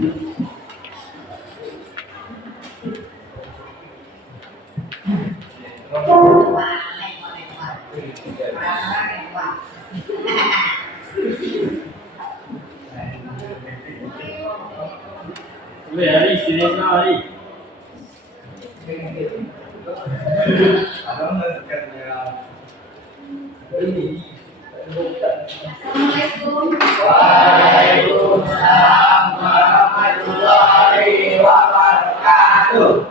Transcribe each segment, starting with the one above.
Hari serius hari. Assalamualaikum. Waalaikumsalam warahmatullahi wabarakatuh.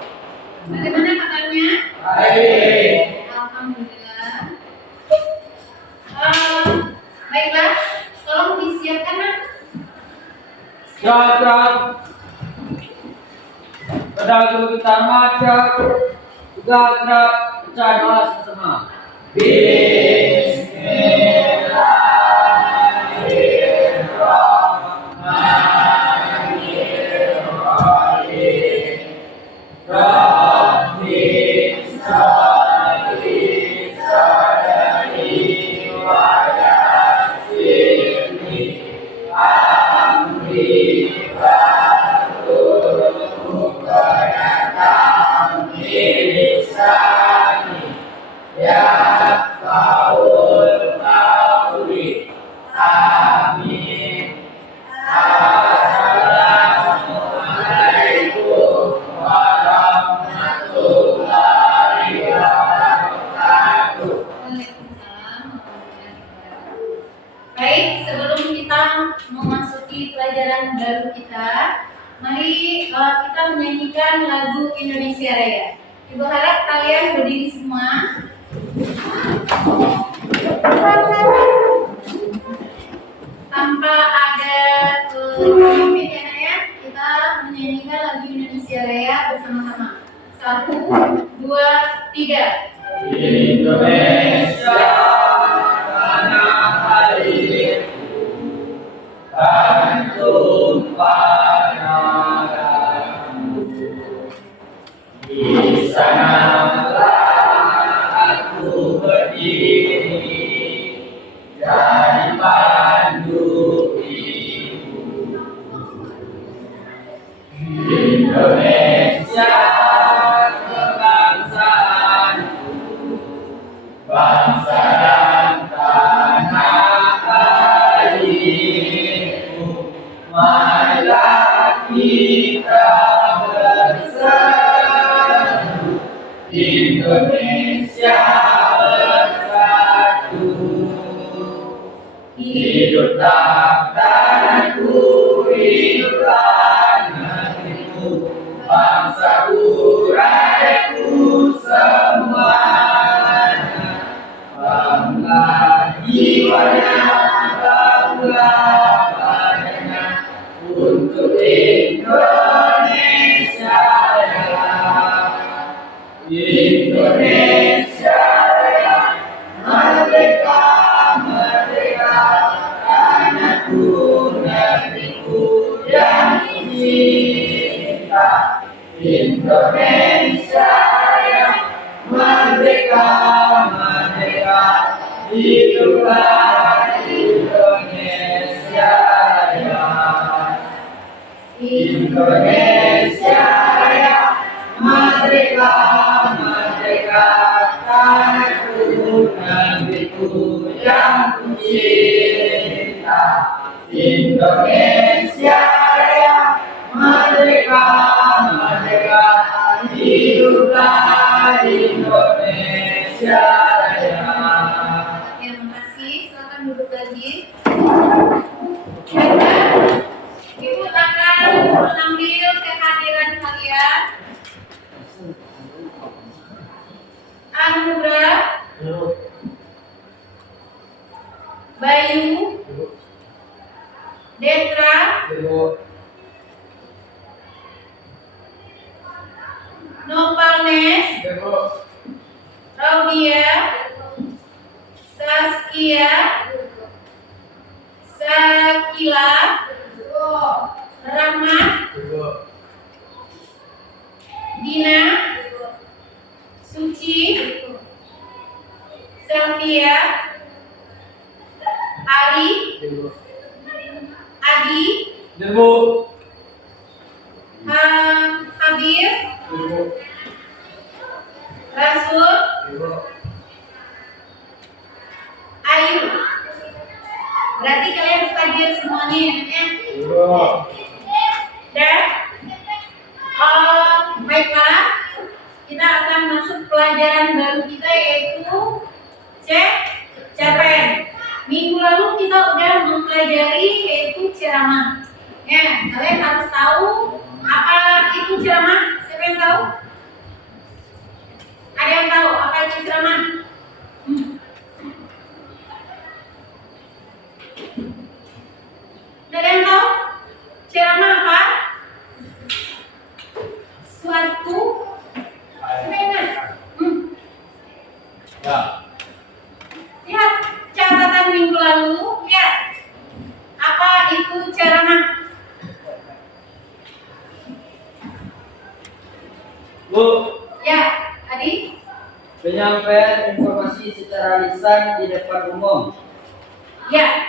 Bagaimana kabarnya? Baik. Alhamdulillah. Baiklah, tolong disiapkan nak. Jagat. Pedang kita macam gagrak percaya sama. Waalaikumsalam warahmatullahi wabarakatuh. Baik, sebelum kita memasuki pelajaran baru kita, mari kita menyanyikan lagu Indonesia Raya. Ibu harap kalian berdiri semua. Tanpa ada pemimpin ya nak ya, kita menyanyikan lagu Indonesia Raya bersama-sama. 1, 2, 3. Indonesia tanah airku dan tumpah darahku, di sanalah aku berdiri jadi pandu ibu. Indonesia kebangsaanku, bangsa dan tanah airku, marilah kita bersatu, Indonesia bersatu. Hiduplah tanahku, hiduplah negeriku, bangsaku, rakyatku semuanya. Bangga jiwanya, bangga badannya, untuk Indonesia Raya. Indonesia Raya, merdeka, merdeka, tanahku, negeriku yang cinta. Indonesia Raya, merdeka, merdeka, hiduplah Indonesia Raya. Indonesia Raya, merdeka, merdeka, tanahku, negeriku yang ku cinta. Indonesia Raya, merdeka, merdeka, hiduplah Indonesia Raya. Terima kasih, silakan duduk lagi. Baiklah, Ibu akan mengambil kehadiran kalian. Anugrah, Bayu, Detra, Nopalnes, Raudia, Saskia, Sakila, Rahmat, Dina, Suci, Sylvia, Ari, Adi, Debu. semuanya ya. Dan baiklah, kita akan masuk pelajaran baru kita yaitu cerpen. Minggu lalu kita udah mempelajari yaitu ceramah. Ya, kalian harus tahu apa itu ceramah? Siapa yang tahu? Ada yang tahu apa itu ceramah? Ada yang tahu? Ceramah apa? Suatu ingat. Ya. Lihat catatan minggu lalu, lihat. Apa itu ceramah? Bu, Ya, Adi. penyampaian informasi secara lisan di depan umum. Ya,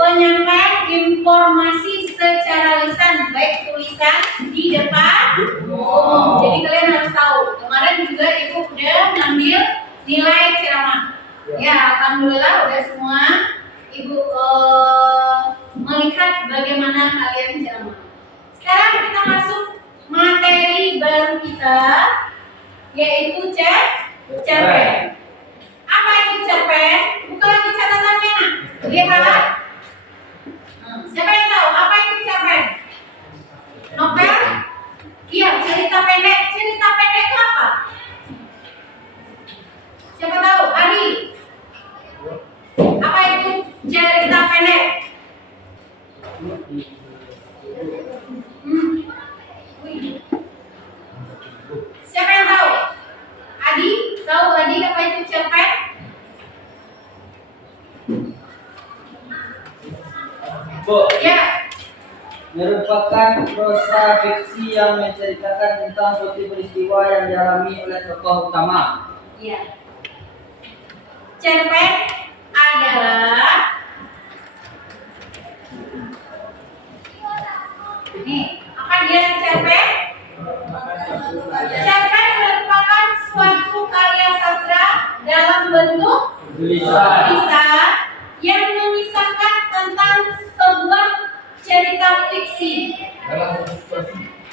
penyampaian informasi secara lisan, baik tulisan di depan umum. Jadi kalian harus tahu. Kemarin juga ibu udah ngambil nilai ceramah. Ya, alhamdulillah udah semua ibu melihat bagaimana kalian ceramah. Sekarang kita masuk materi baru kita, yaitu cerpen. Apa itu cerpen? Buka lagi catatannya, nak. Lihat. Siapa yang tahu apa itu cerpen? Novel? Iya, cerita pendek. Cerita pendek itu apa? Siapa tahu? Ari. Apa itu cerita pendek? Siapa yang tahu? Adi? Tahu Adi apa itu cerpen? Bu, Ya. merupakan prosa fiksi yang menceritakan tentang suatu peristiwa yang dialami oleh tokoh utama. Iya. Cerpen adalah nih, apa dia cerpen? Cerpen merupakan suatu karya sastra dalam bentuk tulisan yang mengisahkan tentang sebuah cerita fiksi,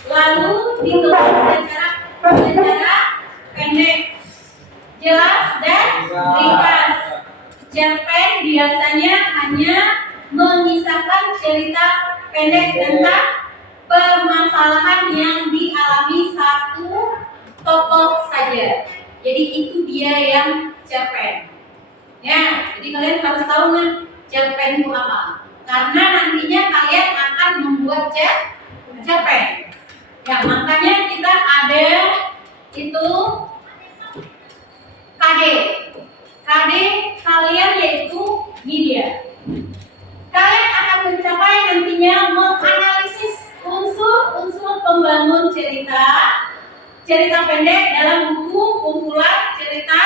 lalu ditulis secara pendek, jelas dan ringkas. Cerpen biasanya hanya mengisahkan cerita pendek tentang permasalahan yang dialami satu tokoh saja. Jadi itu dia yang cerpen. Ya, jadi kalian harus tahu nih cerpen itu apa. Karena nantinya kalian akan membuat cerpen. Ya, makanya kita ada itu KD. KD kalian yaitu media. Kalian akan mencapai nantinya menganalisis unsur-unsur pembangun cerita pendek dalam buku kumpulan cerita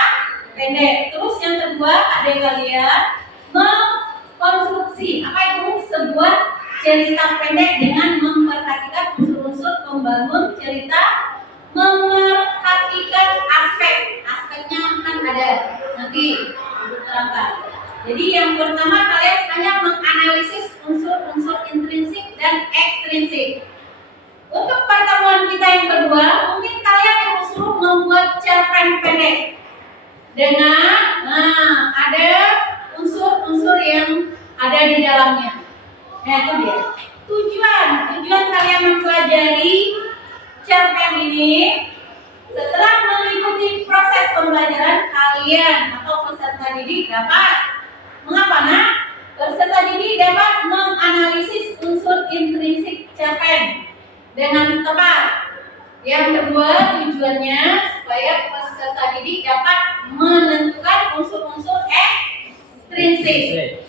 pendek. Terus yang kedua ada kalian mengkonstruksi apa itu sebuah cerita pendek dengan memperhatikan unsur-unsur pembangun cerita, memperhatikan aspeknya kan ada nanti diterangkan. Jadi yang pertama kalian hanya menganalisis unsur-unsur intrinsik dan ekstrinsik. Untuk pertemuan kita yang kedua, mungkin kalian yang disuruh membuat cerpen pendek dengan ada unsur-unsur yang ada di dalamnya. Nah itu dia. Tujuan kalian mempelajari cerpen ini, setelah mengikuti proses pembelajaran kalian atau peserta didik dapat mengapa nak? Peserta didik dapat menganalisis unsur intrinsik cerpen dengan tepat. Yang kedua tujuannya supaya peserta didik dapat menentukan unsur-unsur ekstrinsik.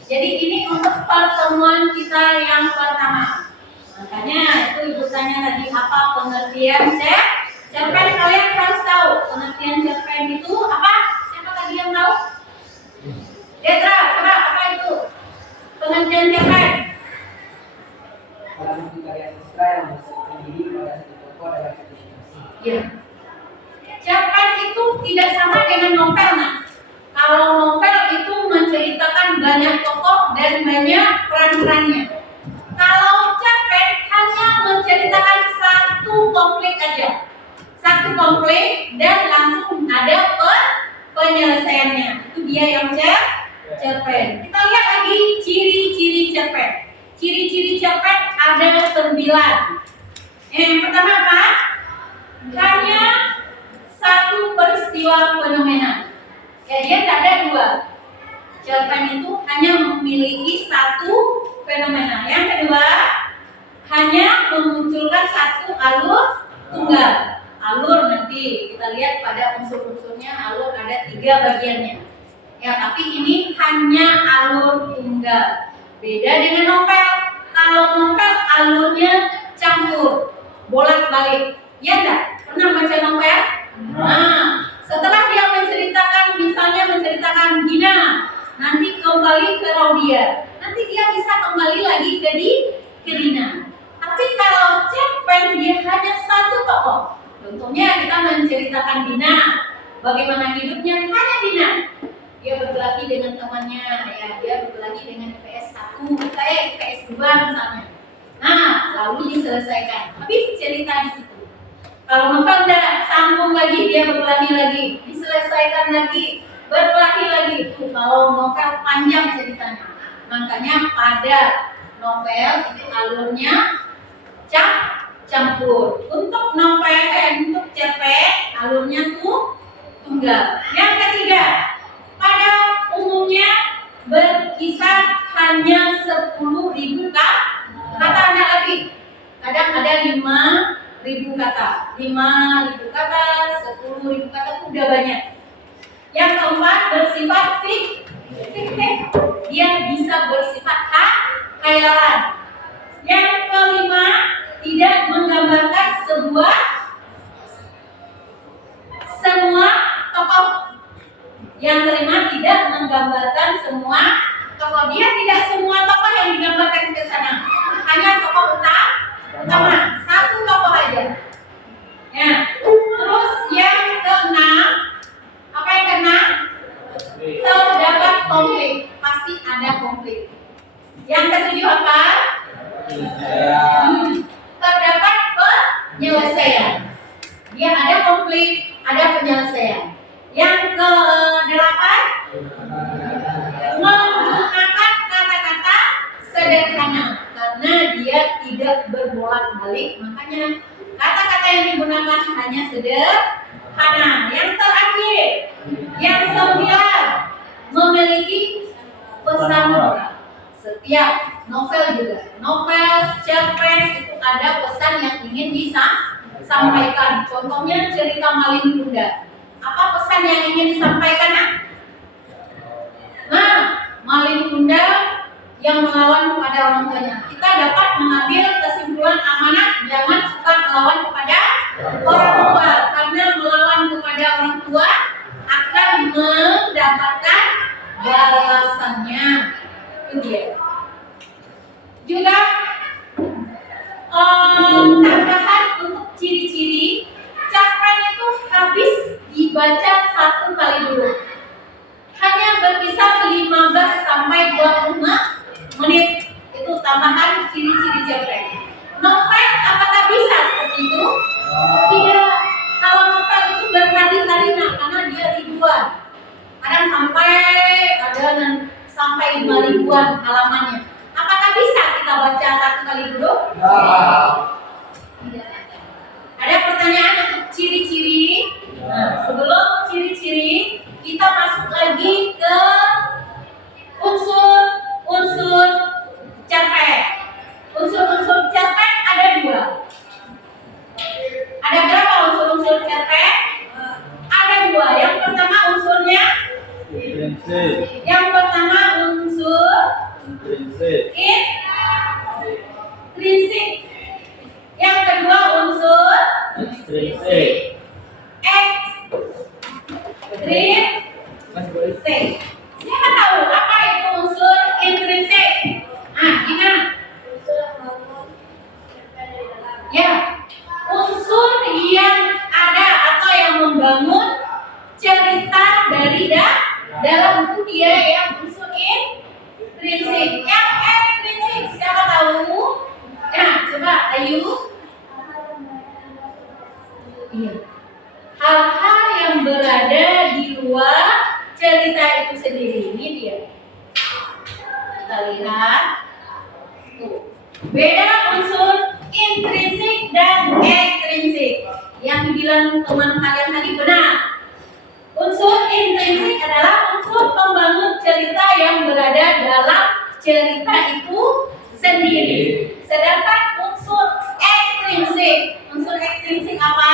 Jadi ini untuk pertemuan kita yang pertama. Makanya itu ibu tanya tadi apa pengertian cerpen, kalian harus tahu pengertian cerpen itu apa? Siapa tadi yang tahu? Detra, coba apa itu pengertian cerpen? Salah satu karya sastra yang bersifat diri pada satu tokoh dalam satu situasi. Ya. Cerpen itu tidak sama dengan novel, nah. Kalau novel itu menceritakan banyak tokoh dan banyak peran-perannya. Yang pertama apa? Hanya satu peristiwa fenomena. Ya, dia tidak ada dua. Cerpen itu hanya memiliki satu fenomena. Yang kedua, hanya memunculkan satu alur tunggal. Alur nanti kita lihat pada unsur-unsurnya, alur ada 3 bagiannya. Ya, tapi ini hanya alur tunggal. Beda dengan novel. Kalau novel alurnya campur, bolak-balik. Ya enggak? Pernah baca novel? Nah, setelah dia menceritakan Gina, nanti kembali ke Raudia. Nanti dia bisa kembali lagi ke Dina. Tapi kalau cerpen dia hanya satu tokoh. Contohnya kita menceritakan Dina, bagaimana hidupnya hanya Dina. Dia berkelahi dengan temannya, ya, dia berkelahi dengan IPS 1, IPS 2 misalnya. Nah, lalu diselesaikan. Habis cerita di situ. Kalau novel enggak, sambung lagi, dia berkelahi lagi, diselesaikan lagi, berkelahi lagi. Itu kalau novel panjang ceritanya. Makanya pada novel itu alurnya campur. Untuk novel untuk cerpen alurnya tunggal. Yang ketiga, pada umumnya berkisar hanya 10.000 kata, ada lagi. Kadang ada 5.000 kata. 5.000 kata, 10.000 kata itu udah banyak. Yang keempat bersifat fiktif. Dia bisa bersifat khayalan. Yang kelima tidak menggambarkan semua tokoh. Yang kelima tidak menggambarkan semua tokoh. Dia tidak semua tokoh yang digambarkan ke sana. Hanya tokoh utama. Satu tokoh aja. Ya. Terus yang keenam, apa yang keenam? Terdapat konflik. Pasti ada konflik. Yang ketujuh apa? Terdapat penyelesaian. Dia ada konflik, ada penyelesaian. Yang ke-8, menggunakan kata-kata sederhana karena dia tidak berbolak-balik, makanya kata-kata yang digunakan hanya sederhana. Yang terakhir, yang 9, memiliki pesan moral. Setiap novel juga, novel, cerpen itu ada pesan yang ingin disampaikan. Contohnya cerita Malin Kundang. Apa pesan yang ingin disampaikan? Nah, Malin Kundang yang melawan kepada orang tuanya. Kita dapat mengambil kesimpulan amanah jangan suka melawan kepada orang tua, karena melawan kepada orang tua akan mendapatkan balasannya. Itu dia. Juga tambahan untuk ciri-ciri cerpen itu habis dibaca 1 kali dulu. Hanya berkisar 15 sampai 25 menit. Itu tambahan ciri-ciri cerpen. Novel apakah bisa seperti itu? Tidak. Kalau novel itu berkali-kali karena dia ribuan. Kadang sampai 5.000-an halamannya. Apakah bisa kita baca 1 kali dulu? Tidak. Ada pertanyaan untuk ciri-ciri? Nah, sebelum ciri-ciri, kita masuk lagi ke unsur cerpen. Unsur-unsur cerpen ada 2. Ada berapa unsur-unsur cerpen? Ada 2. Yang pertama unsurnya intrinsik. Yang pertama unsur intrinsik. Yang kedua unsur ekstrinsik. Siapa tahu apa itu unsur intrinsik? Gimana? Ya, unsur yang ada atau yang membangun cerita dari dalam itu dia yang unsur intrinsik. Yang ekstrinsik siapa tahu? Coba Ayu. Iya. Hal-hal yang berada di luar cerita itu sendiri. Ini dia. Kita lihat. Tuh. Beda unsur bilang teman kalian tadi benar. Unsur intrinsik adalah unsur pembangun cerita yang berada dalam cerita itu sendiri. Sedangkan unsur ekstrinsik apa?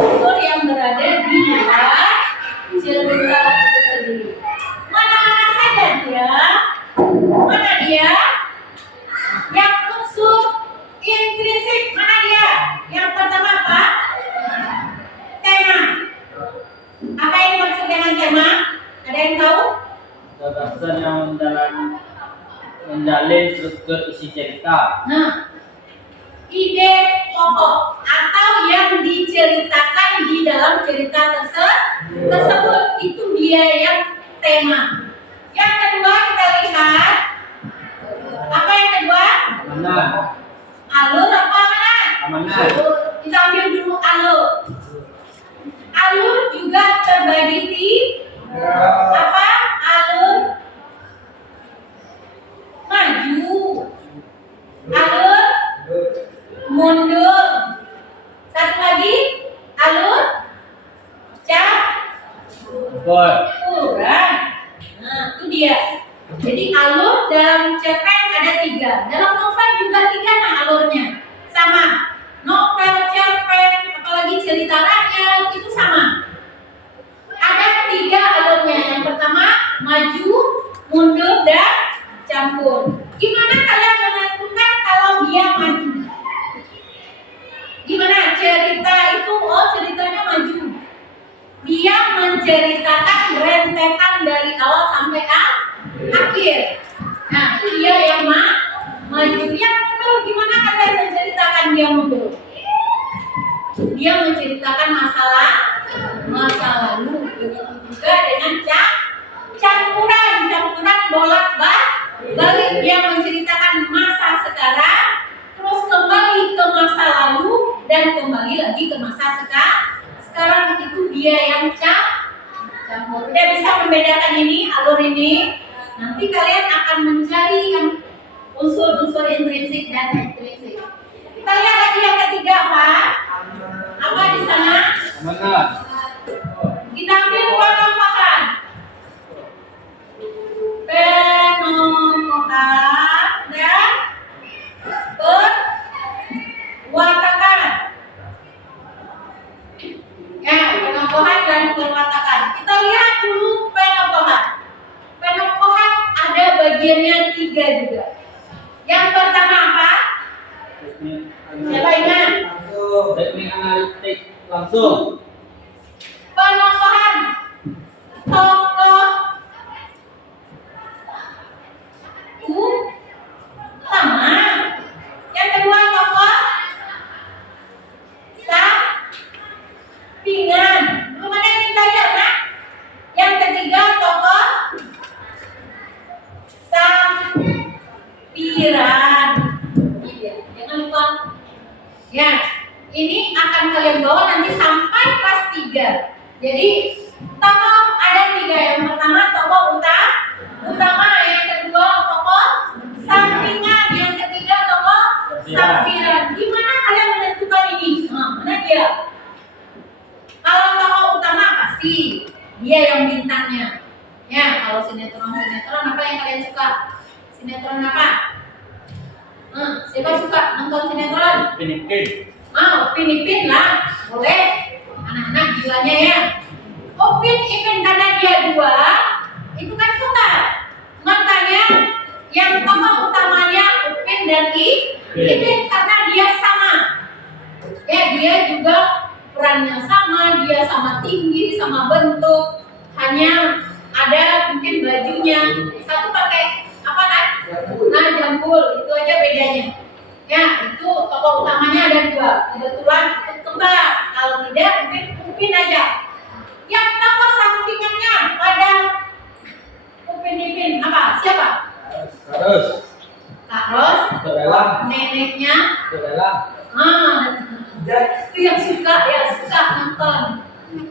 Unsur yang berada di luar cerita itu sendiri. Mana-mana saja dia? Mana dia? Yang unsur intrinsik mana dia? Yang pertama apa? Tema. Apa yang dimaksud dengan tema? Ada yang tahu? Gagasan yang menjalin struktur isi cerita. Nah, ide pokok atau yang diceritakan di dalam cerita tersebut itu dia yang tema. Yang kedua kita lihat apa yang kedua? Amanah. Alur apa mana? Amanah. Alur. Kita ambil dulu alur. Alur juga terbagi di apa? Alur maju, alur mundur. Satu lagi alur campuran. Nah, itu dia. Jadi alur dalam cerpen ada 3. Dalam novel juga 3 nah alurnya. Sama. Novel, cerpen, apalagi cerita rakyat itu sama. Ada 3 alurnya. Yang pertama maju, mundur, dan campur. Gimana kalian menentukan kalau dia maju? Gimana cerita itu? Oh, ceritanya maju. Dia menceritakan rentetan dari awal sampai akhir. Nah, itu dia yang maju. Yang mundur, gimana kalian menceritakan dia mundur? Dia menceritakan masa lalu. Begitu juga dengan campuran bolak-balik. Dia menceritakan masa sekarang, terus kembali ke masa lalu, dan kembali lagi ke masa sekarang. Itu dia yang campur. Udah bisa membedakan ini, alur ini. Nanti kalian akan mencari yang unsur-unsur intrinsik dan ekstrinsik. Kita lihat lagi yang ketiga apa? Apa di sana? Amanah. Kita ambil penambahan. Penomohan dan perwatakan. Ya, penomohan dan perwatakan. Kita lihat dulu penomohan. Penomohan ada bagiannya 3 juga. Yang pertama apa? Siapa ingat? Teknik analitik langsung. Penomohan tokoh utama. Yang kedua tokoh sampingan. Belum ada yang belajar kan? Yang ketiga tokoh sampiran. Iya, jangan lupa. Ya, ini akan kalian bawa nanti sampai kelas 3. Jadi tokoh ada 3. Yang pertama tokoh utama, yang kedua tokoh sampingan, yang ketiga tokoh sampiran. Gimana kalian menentukan ini? Nah, mana dia? Kalau tokoh utama pasti dia yang bintangnya. Ya, kalau sinetron apa yang kalian suka? Sinetron apa? Siapa suka nonton sinetron? Pinipin. Upin Ipin lah, boleh. Anak-anak gilanya ya. Upin Ipin karena dia 2, itu kan suka. Makanya yang tokoh utamanya Upin dan Ipin karena dia sama. Ya, dia juga perannya sama, dia sama tinggi, sama bentuk. Hanya ada mungkin bajunya satu pakai apa kan? Nah, jambul, itu aja bedanya. Ya, itu tokoh utamanya ada 2. Kebetulan itu kembar. Kalau tidak, mungkin Upin aja. Yang tokoh sampingannya pada Upin Ipin apa? Siapa? Harus. Kak Ros. Saudara. Neneknya. Saudara. Itu yang suka nonton.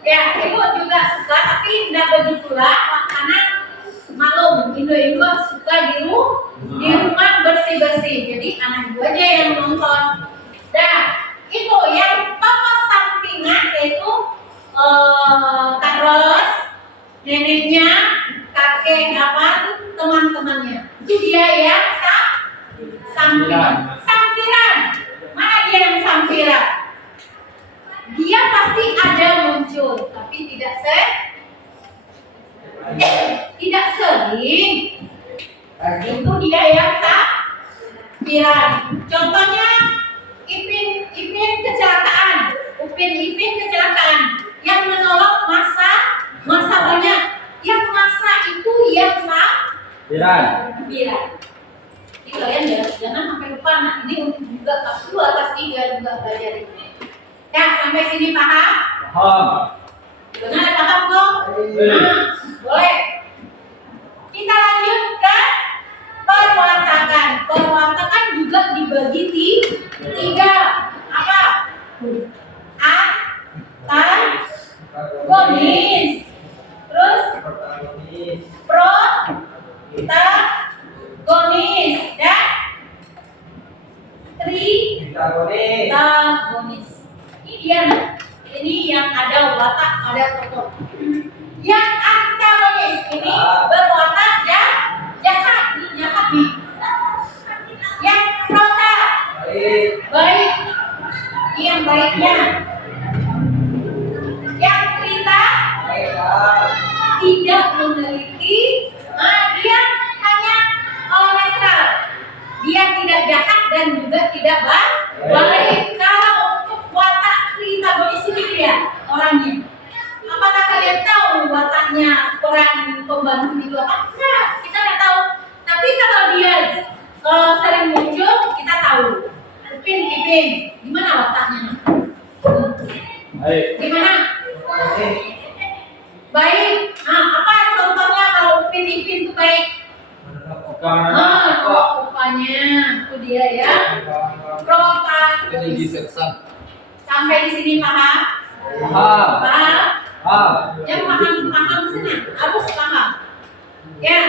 Ya, ibu juga suka, tapi tidak begitulah karena maklum Indo suka di rumah bersih-bersih. Jadi anak ibu aja yang nonton. Nah, itu yang tokoh sampingan yaitu sampiran. Dia pasti ada muncul, tapi tidak sering. Itu dia yang sampiran. Contohnya Ipin kecelakaan, Ipin kecelakaan. Yang menolong masa banyak. Yang masa itu yang sampiran. Jadi kalian jangan sampai lupa. Nah, ini untuk juga kelas 2, kelas 3 juga belajar ini. Ya, sampai sini paham? Paham. Benar paham kok? Nah, boleh. Kita lanjut ke perwatakan. Perwatakan juga dibagi tiga. Apa? Antagonis. Terus protagonis dan tritagonis. Ini dia nih. Ini yang ada watak, ada tokoh. Yang antagonis ini berwatak jahat, ini jahat nih. Yang prota baik, ini yang baiknya. Yang trita tidak memiliki, dia hanya netral. Dia tidak jahat dan juga tidak baik. Kalau untuk watak tritagonis ini dia orangnya. Apakah kalian tahu wataknya peran pembantu itu apa? Enggak, kita nggak tahu. Tapi kalau dia sering muncul, kita tahu. Ipin, gimana wataknya? Gimana? Baik. Nah, apa contohnya kalau Ipin itu baik? Rupanya itu dia ya. Protagonis. Sampai di sini paham? Paham. Yang paham senang, harus paham. Ya.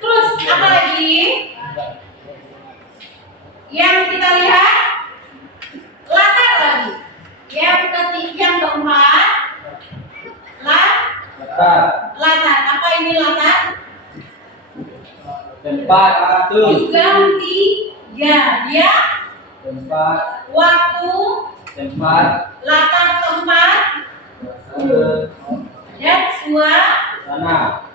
Terus apa lagi? Yang kita lihat latar lagi. Yang keempat latar. Apa ini latar? Tempat Diganti dia waktu, tempat latar tempat, dan suasana.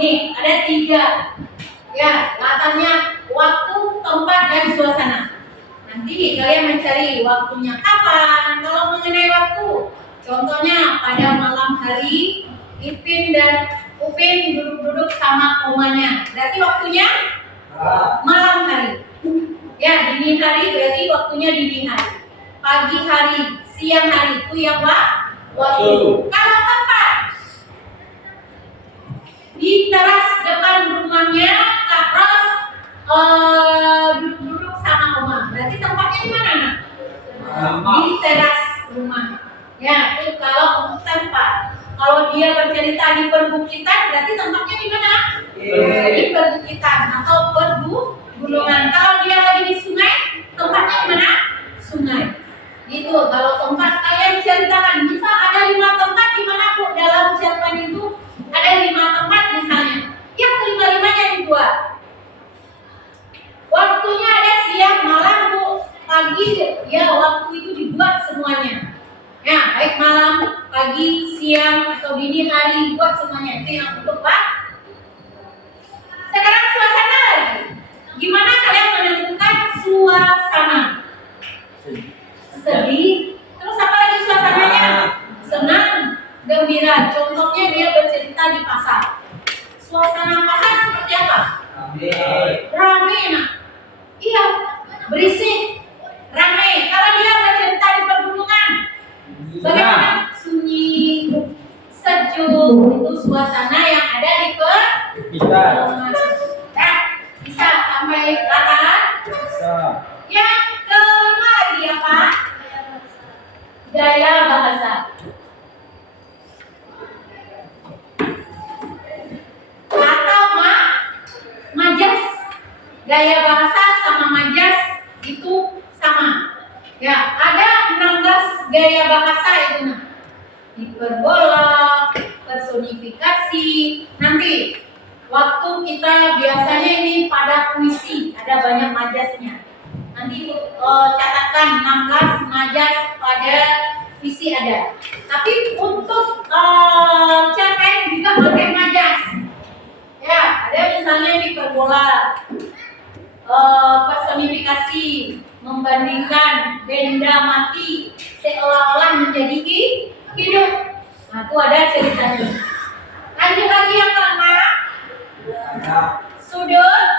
Nih ada 3. Ya, latarnya waktu, tempat, dan suasana. Nanti kalian mencari waktunya kapan. Kalau mengenai waktu, contohnya pada malam hari Ipin dan Upin duduk-duduk sama omanya. Berarti waktunya malam hari. Ya, dini hari berarti waktunya dini hari. Pagi hari, siang hari itu yang waktu. Kalau tempat di teras depan rumahnya Kak Ros duduk-duduk sama oma. Berarti tempatnya di mana, Nak? Di teras rumah. Ya, itu kalau untuk tempat. Kalau dia bercerita di perbukitan, berarti tempatnya di mana? Di perbukitan atau pergunungan. Kalau dia lagi di sungai, tempatnya di mana? Sungai. Gitu. Kalau tempat kalian ceritakan, misal ada 5 tempat di mana Bu dalam cerpen itu ada 5 tempat misalnya. Yang kelima-limanya dibuat. Waktunya ada siang, malam, Bu, pagi. Ya, waktu itu dibuat semuanya. Ya, baik malam, pagi, siang, atau dini hari, buat semuanya. Itu yang untuk Pak. Sekarang suasana lagi. Gimana kalian menentukan suasana? Sedih. Terus apa lagi suasananya? Senang, gembira. Contohnya dia bercerita di pasar. Suasana pasar seperti apa? Rame, Nak. Iya, berisik, rame. Kalau dia bercerita di pegunungan, bagaimana? Sunyi, sejuk. Itu suasana yang ada di pegunungan. Bisa sampai latar. Yang kelima lagi apa? Gaya bahasa. Atau majas. Gaya bahasa sama majas itu sama. Ya, ada 16 gaya bahasa itu, Nah. Hiperbola, personifikasi. Nanti waktu kita biasanya ini pada puisi, ada banyak majasnya. Nanti Nanti catatkan 16 majas pada visi ada. Tapi untuk cerpen juga pakai majas. Ya, ada misalnya hiperbola, personifikasi, membandingkan benda mati seolah-olah menjadi hidup. Nah, itu ada ceritanya. Lanjut lagi yang keenam, sudut.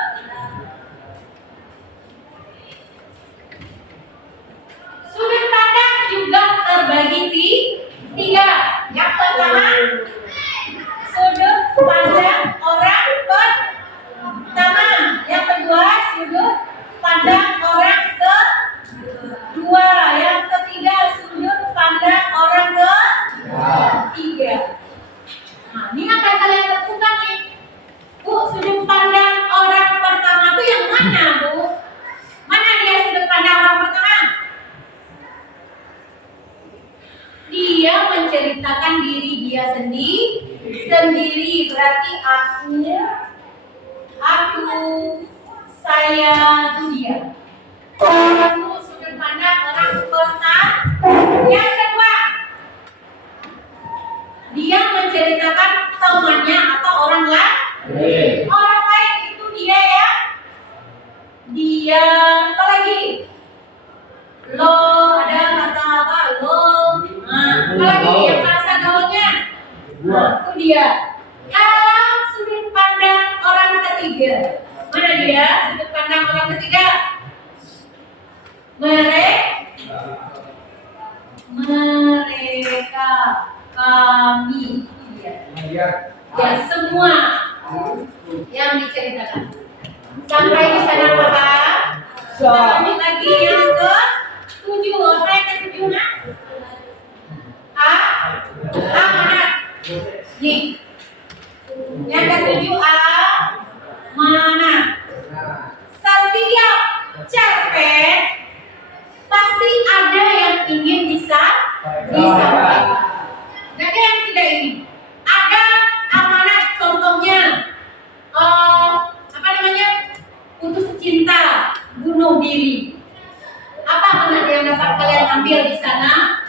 Sudut pandang juga terbagi tiga. Yang pertama, sudut pandang orang pertama. Yang kedua, sudut pandang orang kedua. Yang ketiga, sudut pandang orang ketiga. Nah, ini akan kalian tentukan nih. Bu, sudut pandang orang pertama itu yang mana, Bu? Mana dia sudut pandang orang pertama? Dia menceritakan diri dia sendiri, berarti aku, saya, itu dia. Itu sudut pandang orang pertama. Yang kedua, dia menceritakan temannya atau orang lain. Orang lain itu dia ya. Dia apa lagi? Lo, ada kata apa? Lo. Nah, apa lagi yang bahasa gaulnya? Nah, itu dia. Kalau sudut pandang orang ketiga, mana dia? Sudut pandang orang ketiga. Mereka, kami, itu dia. Ya, semua yang diceritakan. Sampai di sana Bapak. Kita lanjut lagi yang ke-7. Apa yang ke-7 nak? Mana? Nih. Yang ke-7 mana? Setiap cerpen pasti ada yang ingin disampaikan. Gak ada yang tidak ingin. Ada amanat, contohnya apa namanya, putus cinta, bunuh diri. Apa amanat yang dapat kalian ambil di sana?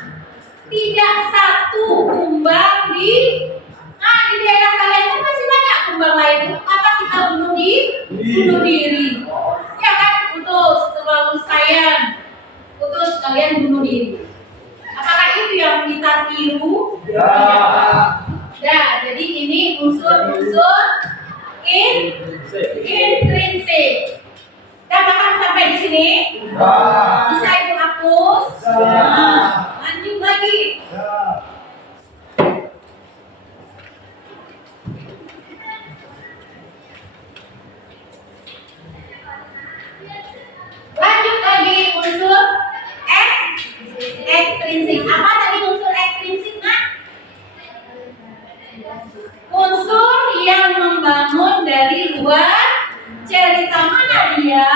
Tidak satu kumbang di daerah kalian itu masih banyak kumbang lain. Apa kita bunuh diri? Ya kan, putus, terlalu sayang, putus, kalian bunuh diri. Apakah itu yang kita tiru? Ya, jadi ini unsur-unsur intrinsik. Dan akan sampai di sini? Bisa Ibu hapus? Lanjut lagi. Lanjut lagi unsur ekstrinsik. Apa tadi unsur ekstrinsik, nak? Unsur yang membangun dari luar cerita. Mana dia?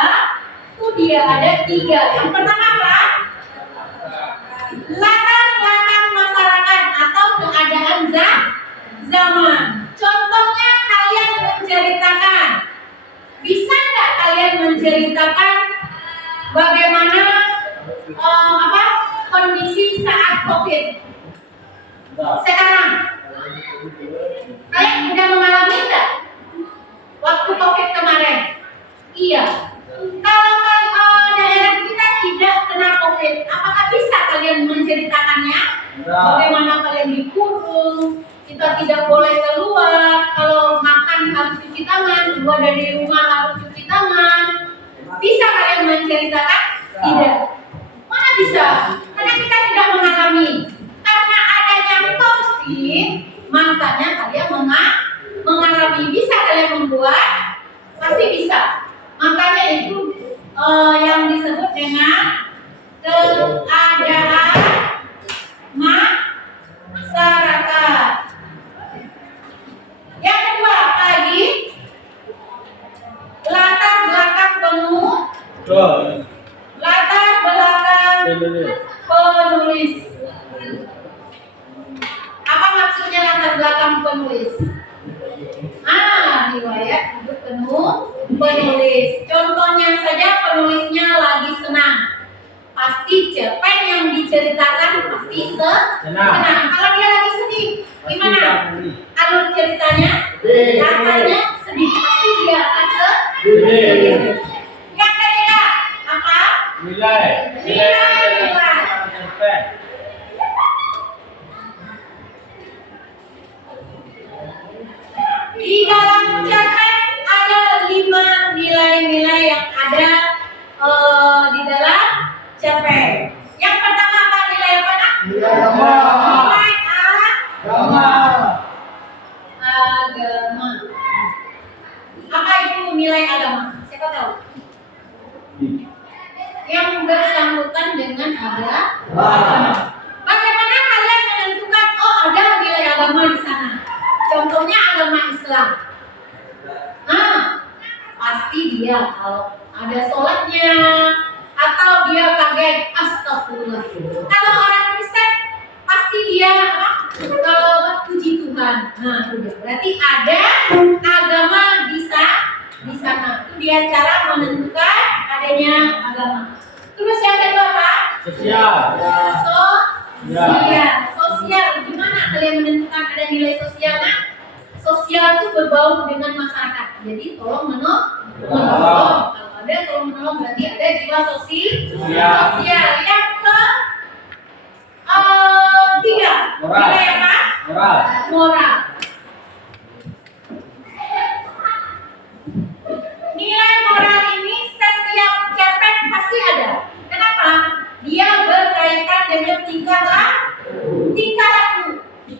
Itu dia ada 3. Yang pertama apa? Latar belakang masyarakat atau keadaan zaman. Contohnya kalian menceritakan. Bisa nggak kalian menceritakan bagaimana kondisi saat COVID sekarang? Kalian sudah mengalami nggak waktu COVID kemarin? Iya. Kalau daerah kita tidak kena COVID, apakah bisa kalian menceritakannya? Bagaimana kalian dikurung, kita tidak boleh keluar, kalau makan harus cuci tangan, keluar dari rumah harus cuci tangan. Bisa kalian menceritakan? Tidak. Mana bisa? Karena kita tidak mengalami. Karena adanya COVID, makanya kalian mengalami. Bisa kalian membuat? Pasti bisa. Makanya itu yang disebut dengan keadaan masyarakat. Yang kedua apa lagi? Latar belakang latar belakang penulis. Apa maksudnya latar belakang penulis? Riwayat hidup penulis. Contohnya saja penulisnya lagi senang. Pasti cerpen yang diceritakan pasti senang. Kalau dia lagi sedih, gimana? Alur ceritanya? Katanya sedih. Pasti dia akan sedih. Yang ketiga apa? Nilai. Di dalam cerpen ada 5 nilai-nilai yang ada di dalam cerpen. Yang pertama apa nilai apa nak? Nilai agama. Apa itu nilai agama? Siapa tahu? Yang bersangkutan dengan agama. Bagaimana kalian menentukan ada nilai agama di sana? Contohnya agama Islam. Pasti dia kalau ada sholatnya atau dia kaget astagfirullah. Kalau orang Kristen pasti dia kalau puji Tuhan. Udah. Berarti ada agama di sana. Itu dia cara menentukan adanya agama. Terus yang kedua apa? Sosial. Gimana kalian menentukan ada nilai sosial? Sosial itu berbau dengan masyarakat. Jadi tolong menolong. Kalau ada tolong menolong berarti ada jiwa sosial. Yang ketiga, nilai apa? Moral. Nilai moral ini setiap cerpen pasti ada. Kenapa? Dia berkaitan dengan tingkah laku.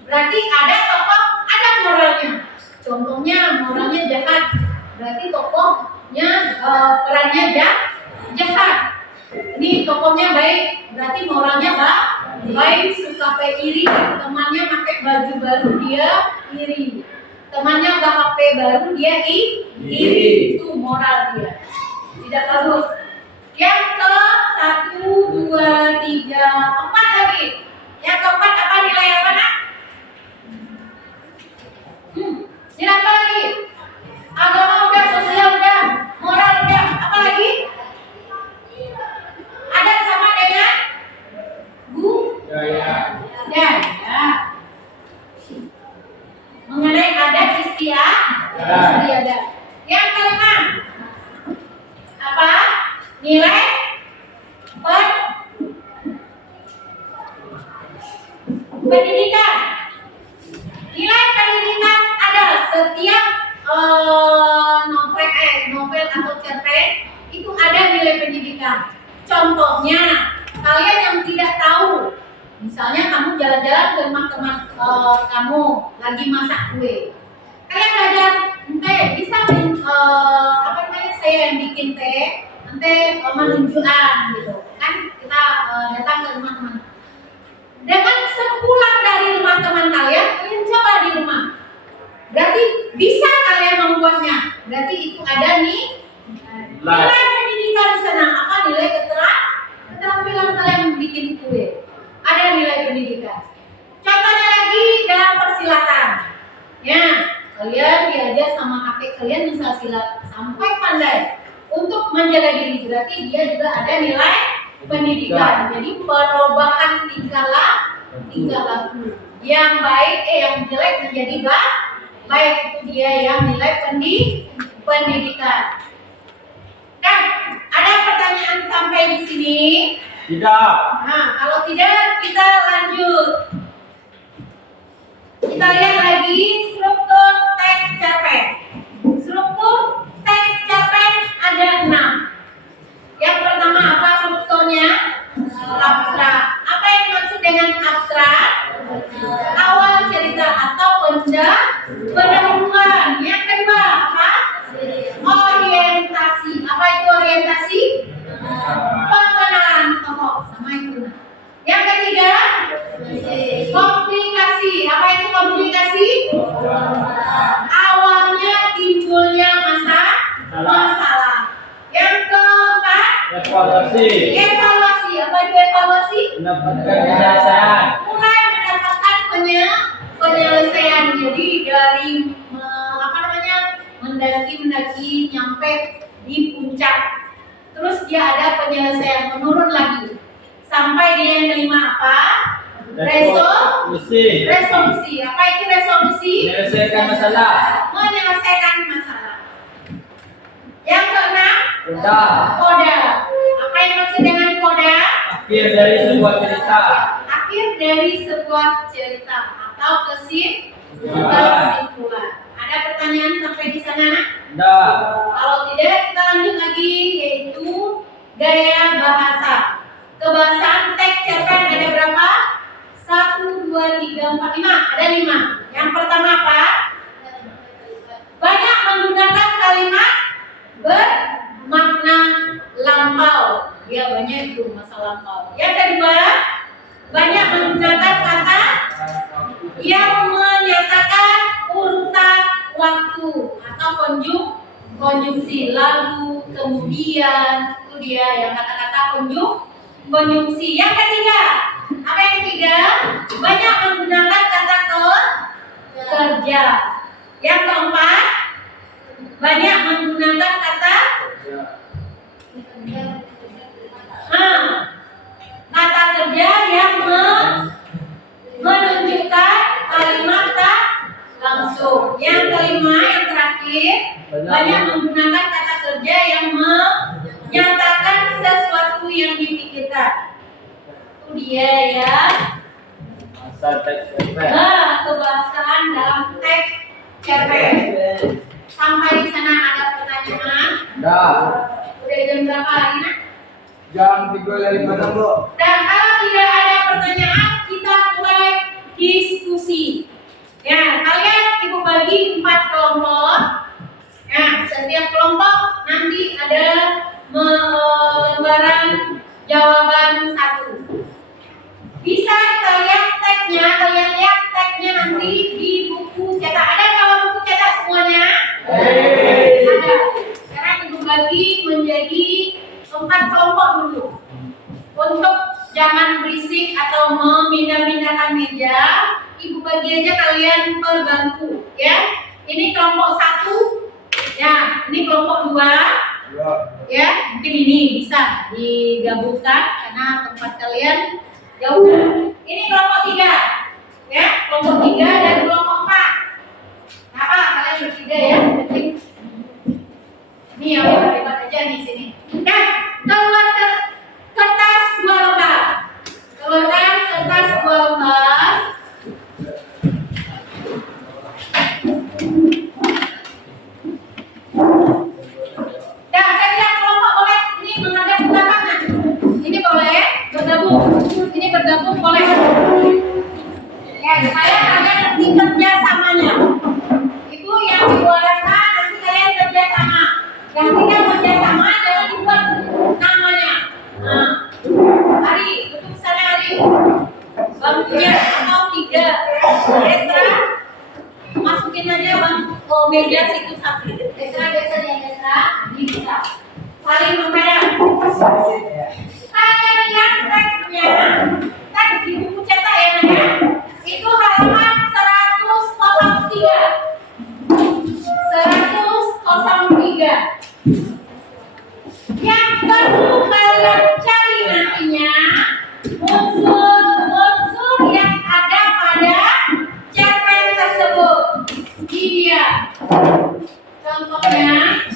Berarti ada tokoh, ada moralnya. Contohnya moralnya jahat. Berarti tokohnya perannya jahat. Ini tokohnya baik. Berarti moralnya baik. Suka iri. Temannya pakai baju baru dia iri. Temannya nggak pakai baru dia iri. Itu moral dia. Tidak bagus. Yang ke 1, 2, 3, 4 lagi. Yang keempat apa nilai apa nak? Nilai apa lagi? Agama udah, sosial udah, moral udah, apa lagi? Adat sama dengan budaya. Mengenai adat istiadat. Yang kelima apa? Nilai pendidikan. Nilai pendidikan ada setiap novel atau cerpen itu ada nilai pendidikan. Contohnya, kalian yang tidak tahu, misalnya kamu jalan-jalan ke rumah teman kamu lagi masak kue. Kalian belajar, bisa saya yang bikin teh, menunjukkan gitu. Kan kita datang ke rumah teman. Dengan sepulang dari rumah teman kalian coba di rumah. Berarti bisa kalian membuatnya. Berarti itu ada nih nilai pendidikan di sana. Apa nilai keterampilan kalian bikin kue? Ada nilai pendidikan. Contohnya lagi dalam persilatan. Ya, kalian diajar sama kakek kalian bisa silat sampai pandai untuk menjaga diri. Berarti dia juga ada nilai pendidikan. Jadi perubahan tingkah laku. Yang baik yang jelek menjadi baik, itu dia yang nilai pendidikan. Dan ada pertanyaan sampai di sini? Tidak. Nah, kalau tidak kita lanjut. Kita lihat lagi struktur teks cerpen. Struktur teks cerpen ada 6. Yang pertama apa strukturnya? Abstrak. Apa yang dimaksud dengan abstrak? Awal cerita atau pendahuluan. Yang kedua apa? Orientasi. Apa itu orientasi? Pengenalan tokoh. Sama itu. Yang ketiga, komplikasi. Apa itu komplikasi? Awalnya timbulnya masalah. Yang keempat, Evaluasi. Apa itu evaluasi? Mendapatkan penyelesaian. Mulai mendapatkan penyelesaian. Jadi dari mendaki nyampe di puncak. Terus dia ada penyelesaian, menurun lagi. Sampai dia yang kelima apa? Resolusi. Apa itu resolusi? Menyelesaikan masalah. Menyelesaikan masalah. Yang keenam? Koda. Apa yang maksud dengan koda? Akhir dari sebuah cerita. Akhir dari sebuah cerita atau kesimpulan. Ada pertanyaan sampai di sana? Enggak. Kalau tidak, kita lanjut lagi, yaitu gaya bahasa. Kebahasaan teks cerpen ada berapa? 1, 2, 3, 4, 5. Ada 5. Yang pertama apa? Banyak menggunakan kalimat bermakna lampau. Ya, banyak itu masa lampau. Yang kedua, banyak menggunakan kata yang menyatakan urutan waktu atau konjungsi, lalu, kemudian. Itu dia yang kata-kata konjungsi. Yang ketiga, apa yang ketiga? Banyak menggunakan kata kerja. Yang keempat, banyak menggunakan kata kata kerja yang menunjukkan kalimat tak langsung. Yang kelima, yang terakhir, banyak menggunakan kata kerja yang menyatakan sesuatu yang dipikirkan. Itu dia ya. Kebahasaan dalam teks cerpen. Sampai di sana ada pertanyaan? Udah jam berapa ini? Jam 3.56. Dan kalau tidak ada pertanyaan, kita mulai diskusi. Ya, kalian ibu bagi 4 kelompok. Ya, setiap kelompok nanti ada lembaran jawaban 1. Bisa kita lihat teksnya, kalian lihat teksnya nanti di buku cetak. Ada kalau buku cetak semuanya? Ada. Sekarang ibu bagi menjadi 4 kelompok dulu. Untuk jangan berisik atau memindah-pindahkan meja, ibu bagi aja kalian per bangku, ya. Ini kelompok 1, ya. Ini kelompok 2, ya. Mungkin ini bisa digabungkan karena tempat kalian jauh. Ini kelompok 3, ya. Kelompok 3 dan kelompok 4. Apa kalian bertiga ya? Ini yang hebat aja di sini. Dan keluarkan kertas 2 lembar. Keluarkan kertas 2 lembar. Dan setiap kelompok boleh ini menghadap ke belakang. Ini boleh bergabung. Ini bergabung boleh. Ya, supaya kalian nanti kerja samanya. Itu yang dikeluarkan nanti kalian kerja sama. Yang tidak kerja sama jangan dibuat namanya. Nah, Ari, duduk sana Ari. Bangkunya atau 3 letra, masukin aja bang ke meja situ 1. Letra biasanya letra, ini bisa. Saling menghadap. Kalian lihat teksnya, teks di buku cetak ya Naya. Itu halaman 103. 103. Yang perlu kalian cari nantinya unsur-unsur yang ada pada cerpen tersebut. Ini dia. Contohnya.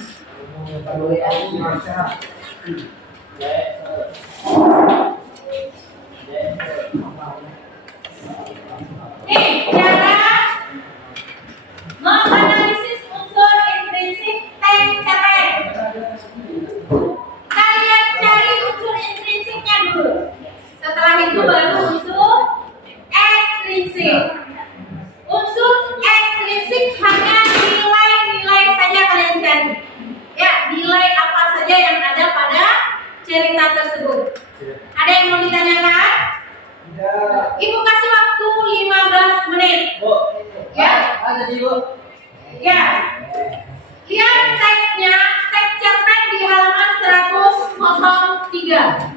Nih, cara menganalisis unsur intrinsik teks cerpen. Kalian cari unsur intrinsiknya dulu. Setelah itu baru unsur ekstrinsik. Unsur ekstrinsik hanya nilai-nilai saja kalian cari. Ya, nilai apa saja yang ada pada cerita tersebut. Ada yang mau ditanyakan? Ibu kasih waktu 15 menit. Ya. Ya. Lihat teksnya, teks cerpen di halaman 103.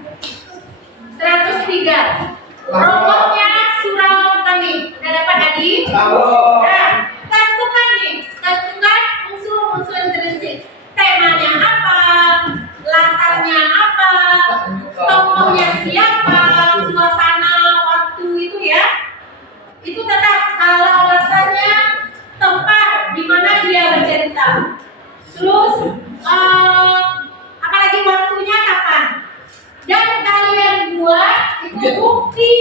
103. Rombongnya surau kami. Udah dapat tadi? Nah, tentukan nih, tentukan unsur-unsur pertanyaan apa, tokohnya siapa, suasana waktu itu ya. Itu tetap kalau alasannya tempat di mana dia bercerita. Terus apalagi waktunya kapan. Dan kalian buat itu bukti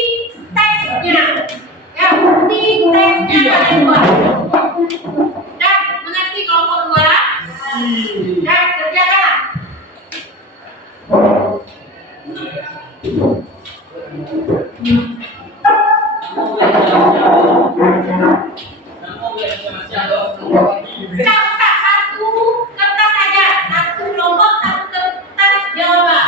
teksnya. Ya, bukti teksnya kalian buat. Dan mengerti kelompok 2? Dan kerjakan. Tidak usah satu kertas saja, satu kelompok satu kertas jawaban.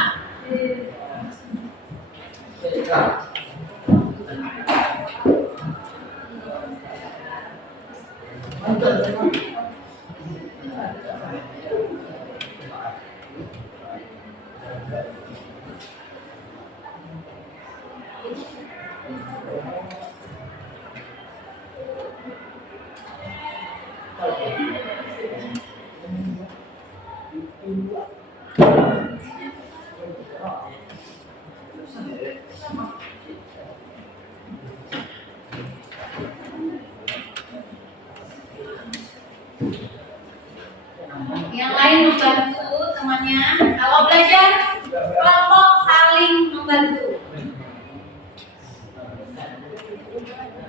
Yang lain membantu temannya. Kalau belajar kelompok saling membantu.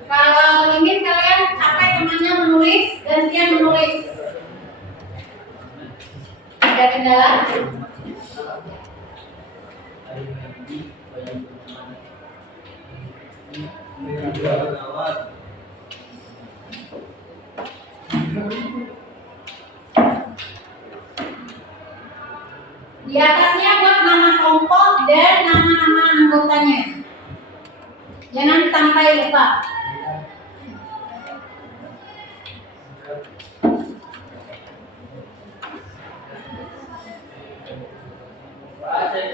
Kalau ingin kalian capek temannya menulis, gantian menulis. Ada kendala? Di atasnya buat nama kelompok dan nama-nama anggotanya. Jangan sampai lupa.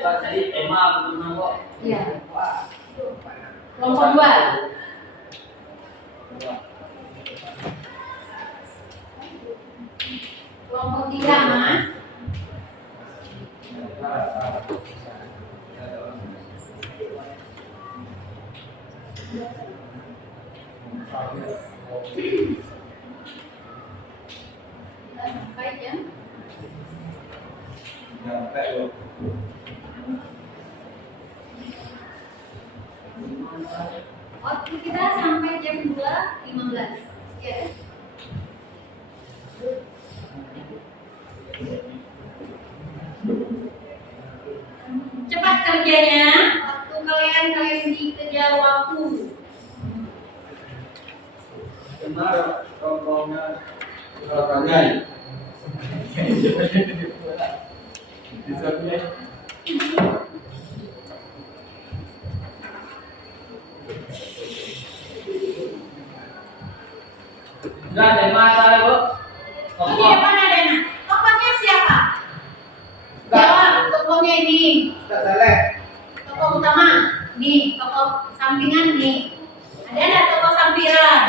Cari tema benar kok. Iya. Kelompok 2. Kelompok 3 mah. Sampai ya. Waktu kita sampai jam 2.15. Ya. Cepat kerjanya. Waktu kalian dikejar waktu. Benar, kelompoknya berapa? Nah, tema saya, Bu. Di depan ada nak. Tokohnya siapa? Jawab. Tokohnya ini. Tokoh utama. Nih. Tokoh sampingan nih. Ada nggak tokoh sampiran?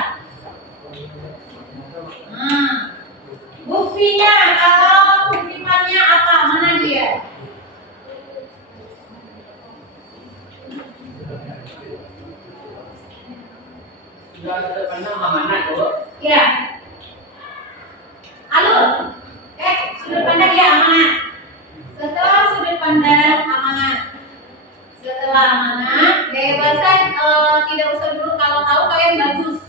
Nah. Buktinya kalau kutipannya apa? Mana dia? Sudah pernah amanat, Bu? Ya. Alur. Sudut pandang ya amanat. Setelah sudut pandang amanat. Setelah amanat, gaya bahasa tidak usah dulu, kalau tahu kalian bagus.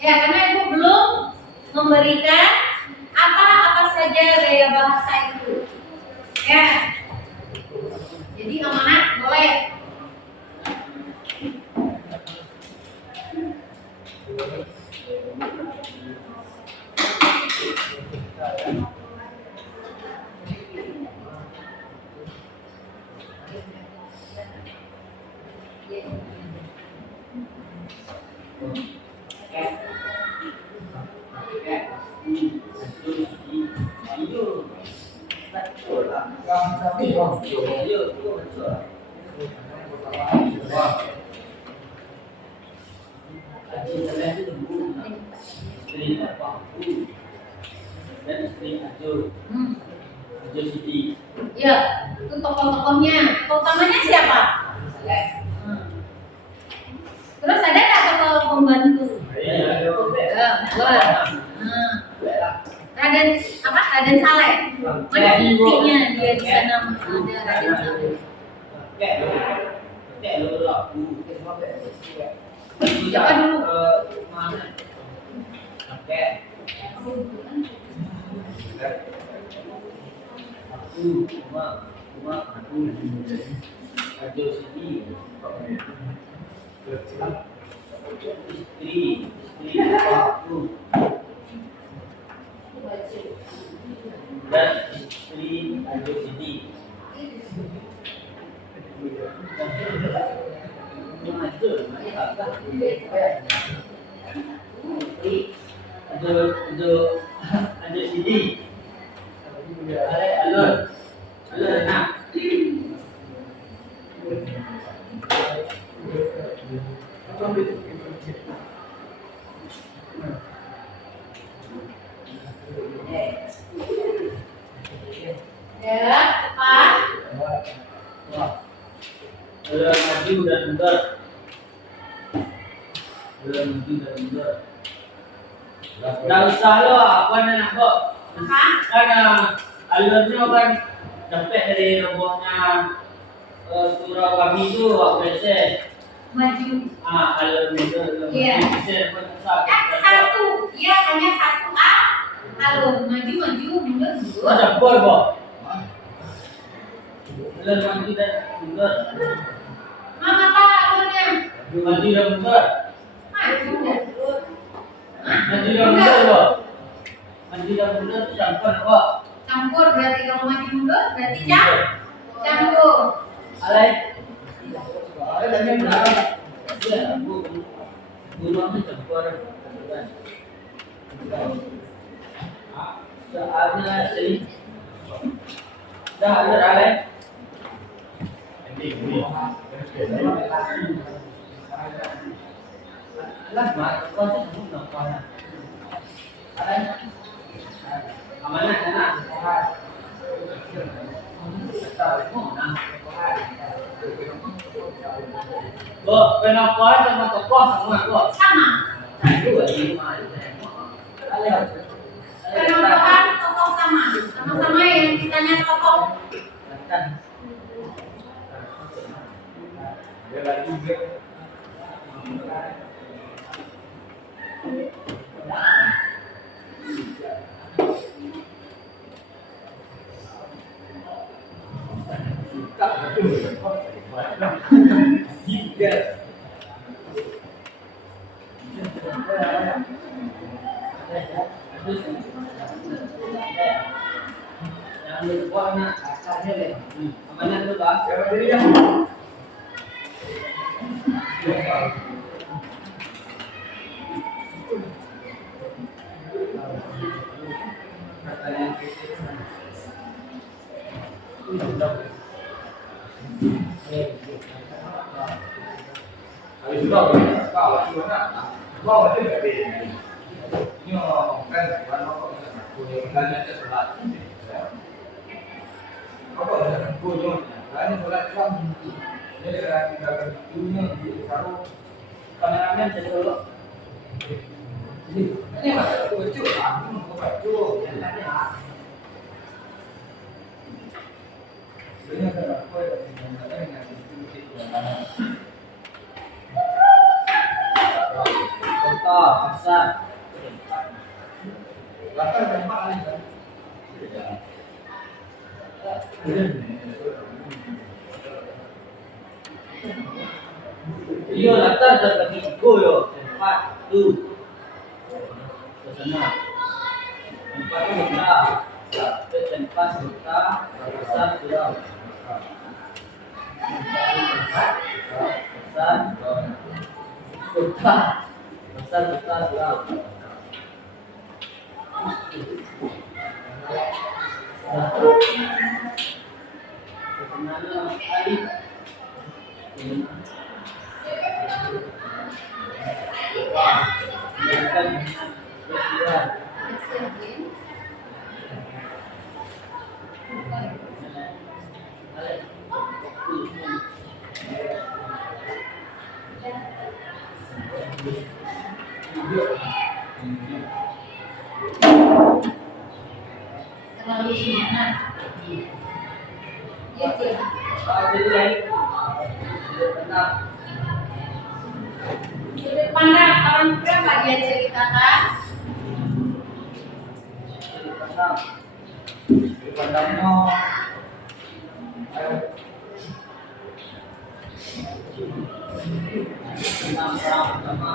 Ya, karena ibu belum memberikan apa saja gaya bahasa itu. Ya. Jadi amanat boleh. Ya, itu tokoh tokoh-tokohnya. Tokoh utamanya siapa? Terus ada nggak tokoh pembantu? Raden apa? Raden Saleh. Mana buktinya dia di sana ada Raden Saleh? Siapa dulu? Dan istri Ajo Sidi. Ajo Sidi. Alur. Nah. Ya, cepat. Alur maju dan mundur. Alur maju dan mundur. Nggak usah lo, apa nak kok? Apa? Kan alurnya kan sampai dari rombongnya surau kami itu biasa. Maju. Alur mundur. Iya. Satu, ya hanya satu A. Alur maju mundur mundur. Campur kok. Alur maju dan mundur. Mama apa alurnya? Maju dan mundur. Maju mundur. Maju dan mundur kok. Maju dan mundur itu campur kok. Campur berarti kalau maju mundur berarti campur. Alay. Alay dan mundur. Ya, bu. Guru campur. Soalnya sih. Dah alur alay. Lah, mak, kau tu sebut nak kau nak. Ada? Amanah sana. Bo, kenapa sama tokoh semua kok? Sama. Itu di rumah itu. Kenapa tokoh sama? Sama-sama yang ditanya tokoh. Jangan lupa nak akarnya deh. Amanah tu bang. Kameramen jadi dulu. Ini masuk lucu, aku mau baju. Contoh, pasar. Latar tempat lain kan? Iya, latar terbagi tiga yo. Tempat tu. Ke sana. Tempat tu kita. Tempat kita. Pasar surau. Pasar kota. Pasar kota surau. Sebenarnya tadi Terlalu semangat. Gitu. Jadi lagi sudut pandang. Sudut pandang orang berapa dia ceritakan? Sudut pandang. Sudut pandangnya. Ayo. Enam orang pertama.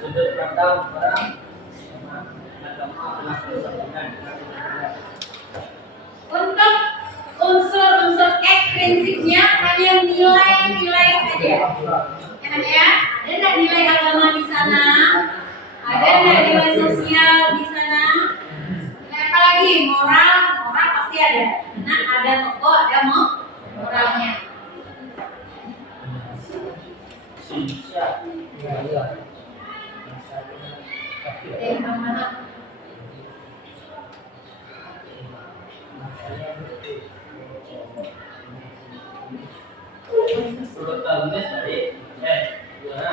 Sudut pandang orang agama adalah kesamaan. Untuk unsur-unsur ekstrinsiknya hanya nilai-nilai saja. Ya, ada nggak nilai agama di sana? Ada nggak nilai sosial di sana? Nah, apalagi moral, moral pasti ada. Nah, ada tokoh, ada moralnya. Sisa. Iya. Mana? Protagonis dari gimana?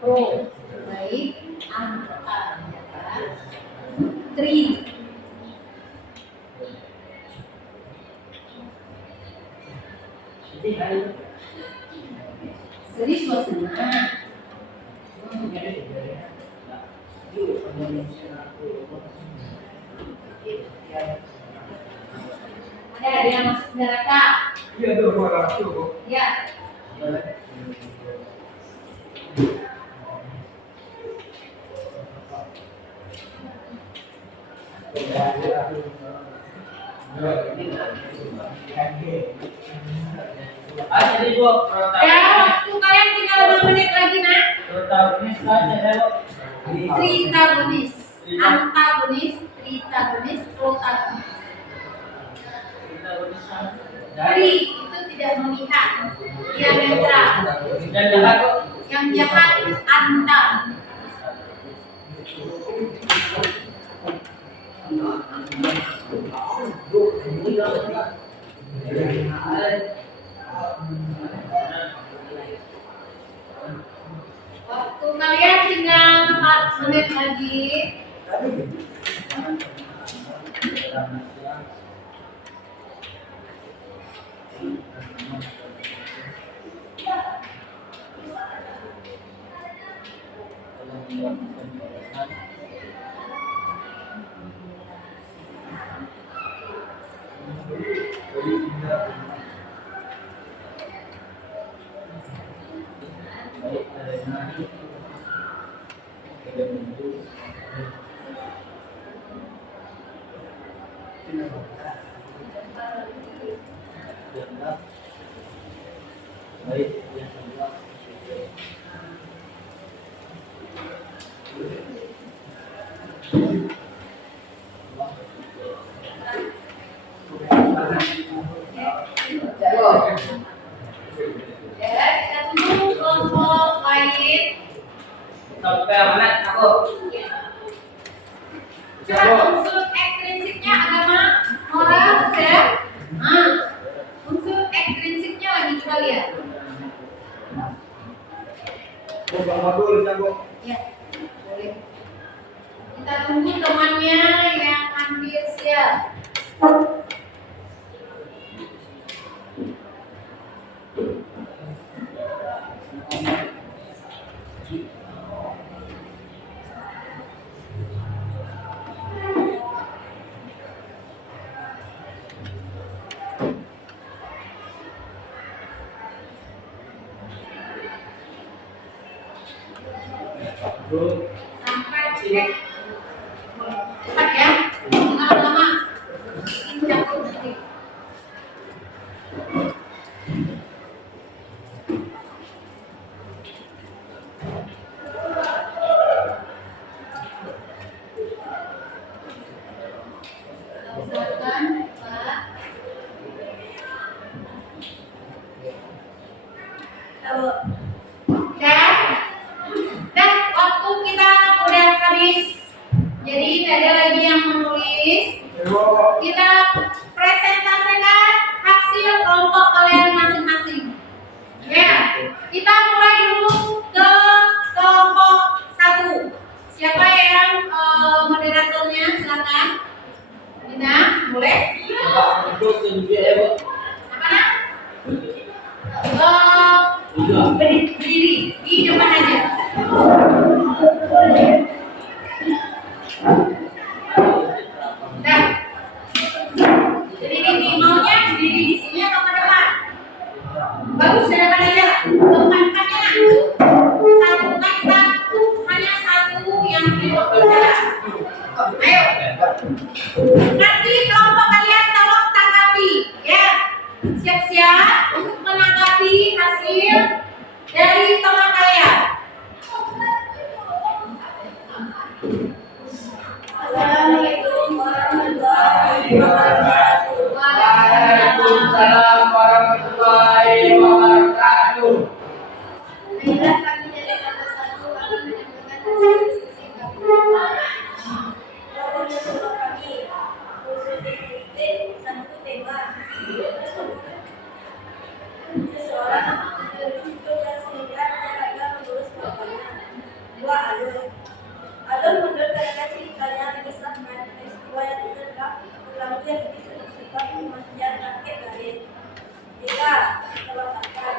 Pro, baik, anggota, tri. Jadi hari Seri suasana. Ada yang masuk neraka. Iya tuh, orang tuh. Ya. jadi gua Ya, waktu kalian tinggal 5 menit lagi, nak. protagonis saja hello. Tritagonis, antagonis, tritagonis, protagonis. Protagonis Tri itu tidak memihak, dia netral. dan jahat kok. Yang jahat anta. Waktu kalian tinggal 4 menit lagi. Baik, yang kedua. Ya, kita tunggu kelompok lain. Sampai mana aku? Coba unsur ekstrinsiknya agama, moral, ya. Nah, unsur ekstrinsiknya lagi kita lihat. Ya, boleh. Kita tunggu temannya yang hampir siap. Sampai cek. Cepat ya, jangan lama. Ini campur nanti. Usahakan, Pak. Tahu. Dan waktu kita udah habis, jadi tidak ada lagi yang menulis. Kita presentasikan hasil kelompok kalian masing-masing. Ya, kita mulai dulu ke kelompok 1. Siapa yang moderatornya? Silakan. Dina, boleh? Apa? Berdiri di depan aja. Nah, berdiri di maunya berdiri di sini atau ke depan? Bagus, di depan aja. Tempatnya satu kita hanya satu yang berbicara. Ayo. Nanti kelompok kalian tolong tanggapi, ya. Siap-siap untuk menanggapi hasil dari teman kalian. Assalamualaikum warahmatullahi wabarakatuh. Waalaikumsalam warahmatullahi wabarakatuh. Baiklah, kami dari kelompok 1 akan menyampaikan hasil diskusi kami. Kelompok kami khusus dikritik satu tema. Seseorang berusaha sehingga dia akan mengurus kelompoknya. 2. Alun mundur karena ceritanya mengisahkan peristiwa yang tidak terlalu yang disebut kematian kakek lain. 3. Kelompokan.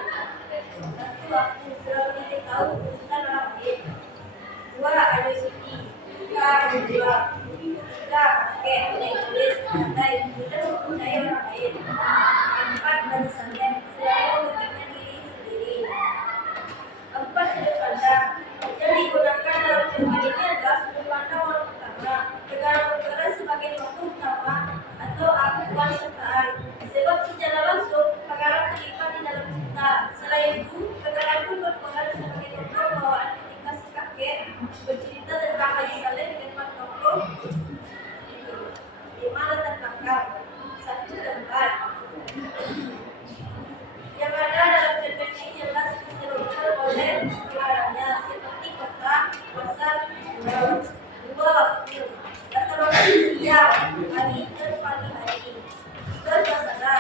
1. Aku selalu tidak tahu urusan orang lain. 2. Ada suci. 3. Menjual. 3. Pakai tulis pandai tidak mempercayai orang lain. 4. Barisannya selalu mementingkan diri sendiri. 4. Sudut pandang yang digunakan dalam cerita ini adalah sudut pandang orang pertama dengan berperan sebagai tokoh utama atau aktor sertaan. Sebab secara langsung pengarang terlibat di dalam cerita. Selain itu, pengarang pun berperan sebagai tokoh bawaan ketika si kakek bercerita tentang Haji Saleh dengan tokoh 5 latar belakang 1 dan 4. Yang ada dalam cerpen ini jelas diserahkan oleh pengarangnya seperti kota, pasar, pulau. 2. Waktu. Latar belakang siang, hari dan pagi hari. 3. Suasana.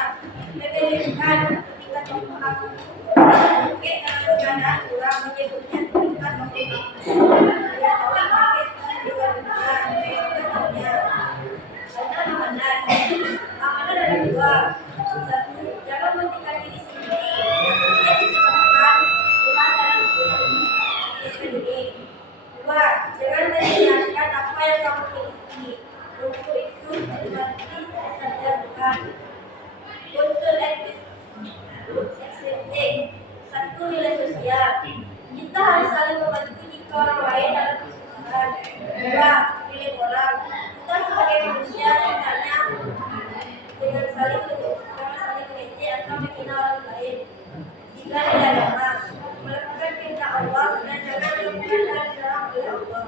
Mengenalkan ketika tokoh aku oke dalam keadaan kurang menyebutnya ketika tokoh itu. Dia tahu pakai dengan benar. Contohnya ada amanat. Amanat ada 2. 1. Jangan mementingkan diri sendiri. Dia disebutkan Tuhan dalam diri sendiri. 2. Jangan menyanyikan apa yang kamu miliki. Untuk itu berarti sadarkan. Unsur etis. Ekstrinsi. 1. Nilai sosial. Kita harus saling membantu jika orang lain dalam kesusahan. 2. Nilai moral. Kita sebagai manusia hendaknya dengan saling mengejek atau menghina orang lain. 3. Nilai agama. Melakukan kehendak Allah dan jangan melakukan hal yang dilarang oleh Allah.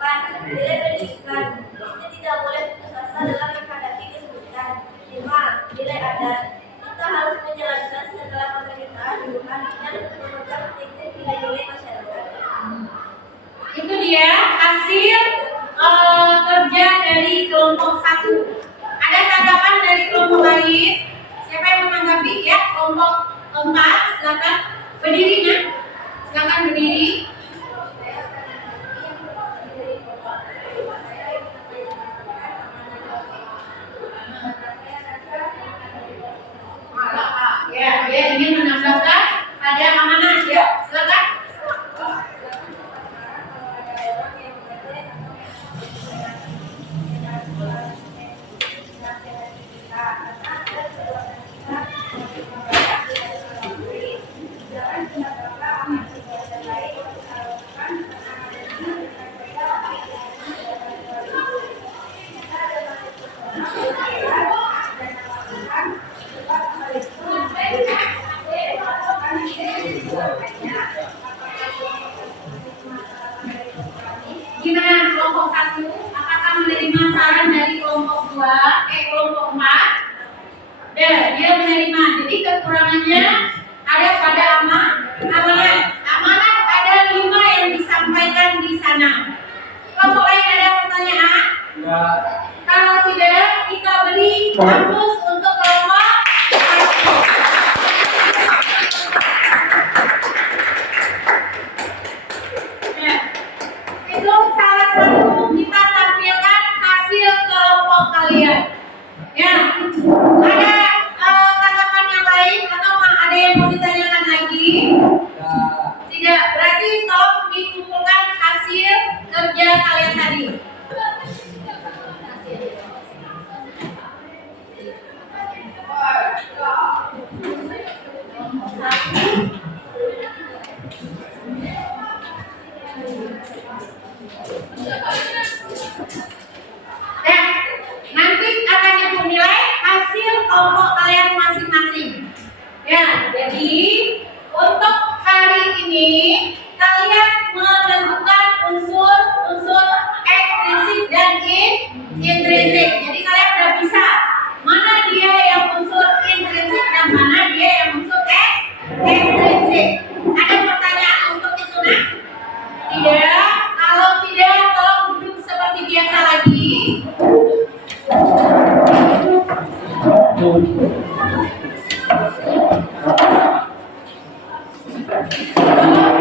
4. Nilai pendidikan. Kita tidak boleh putus asa dalam menghadapi kesulitan. 5. Nilai adat. Kita harus menjalankan segala pemerintahan Tuhan dan memegang teguh nilai-nilai masyarakat. Itu dia hasil kerja dari kelompok 1. Ada tanggapan dari kelompok lain? Siapa yang menanggapi? Ya, kelompok 4, silakan berdiri, nak. Silakan berdiri. Ya, dia ingin menambahkan ada amanah, ya. Silakan. Gimana kelompok 1? Apakah menerima saran dari kelompok 2? Kelompok 4? Dia menerima. Jadi kekurangannya ada pada amanat. Amanat ada 5 yang disampaikan di sana. Kelompok lain ada pertanyaan? Kalau tidak bagus untuk kelompok. Ya, itu salah satu kita tampilkan hasil kelompok kalian. Ya, ada tanggapan yang lain atau ada yang mau ditanyakan lagi? Tidak, berarti tolong dikumpulkan hasil kerja kalian tadi. Nah, nanti akan dinilai hasil kelompok kalian masing-masing. Ya, jadi untuk hari ini kalian menentukan unsur-unsur ekstrinsik dan intrinsik. Jadi kalian udah bisa mana dia yang unsur intrinsik dan mana dia yang unsur ekstrinsik. Ada pertanyaan untuk itu, nah? Tidak. Kalau tidak, tolong duduk seperti biasa lagi.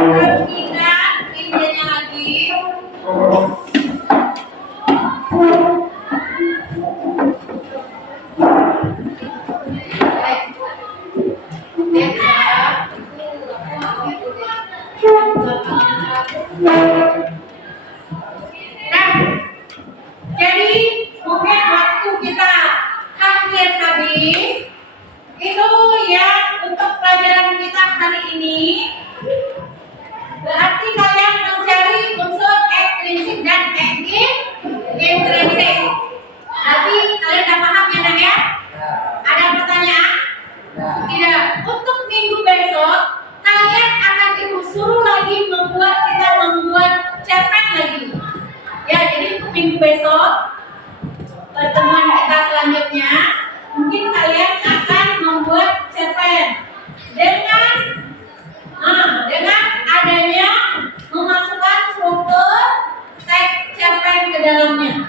Perhatikan pinjanya lagi. Nah, jadi mungkin waktu kita hampir habis. Itu ya untuk pelajaran kita hari ini. Berarti kalian mencari unsur ekstrinsik dan intrinsik. Berarti kalian udah paham ya, Nak ya? Ada pertanyaan? Tidak. Untuk minggu besok kalian akan ibu suruh lagi kita membuat cerpen lagi. Ya, jadi untuk minggu besok pertemuan kita selanjutnya mungkin kalian akan membuat cerpen dengan adanya memasukkan struktur teks cerpen ke dalamnya.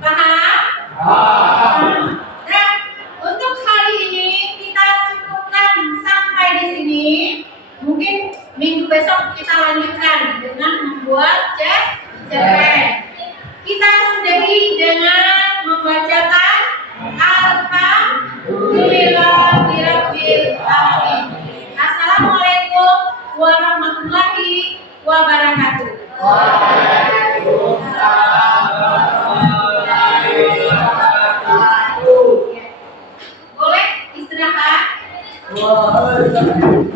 Paham? Nah, untuk hari ini kita cukupkan sampai di sini. Mungkin minggu besok kita lanjutkan dengan membuat cerpen. Kita sudahi dengan membacakan Alhamdulillahirabbil alamin. Assalamualaikum warahmatullahi wabarakatuh. Waalaikumsalam warahmatullahi wabarakatuh. Boleh istirahat? Waalaikumsalam.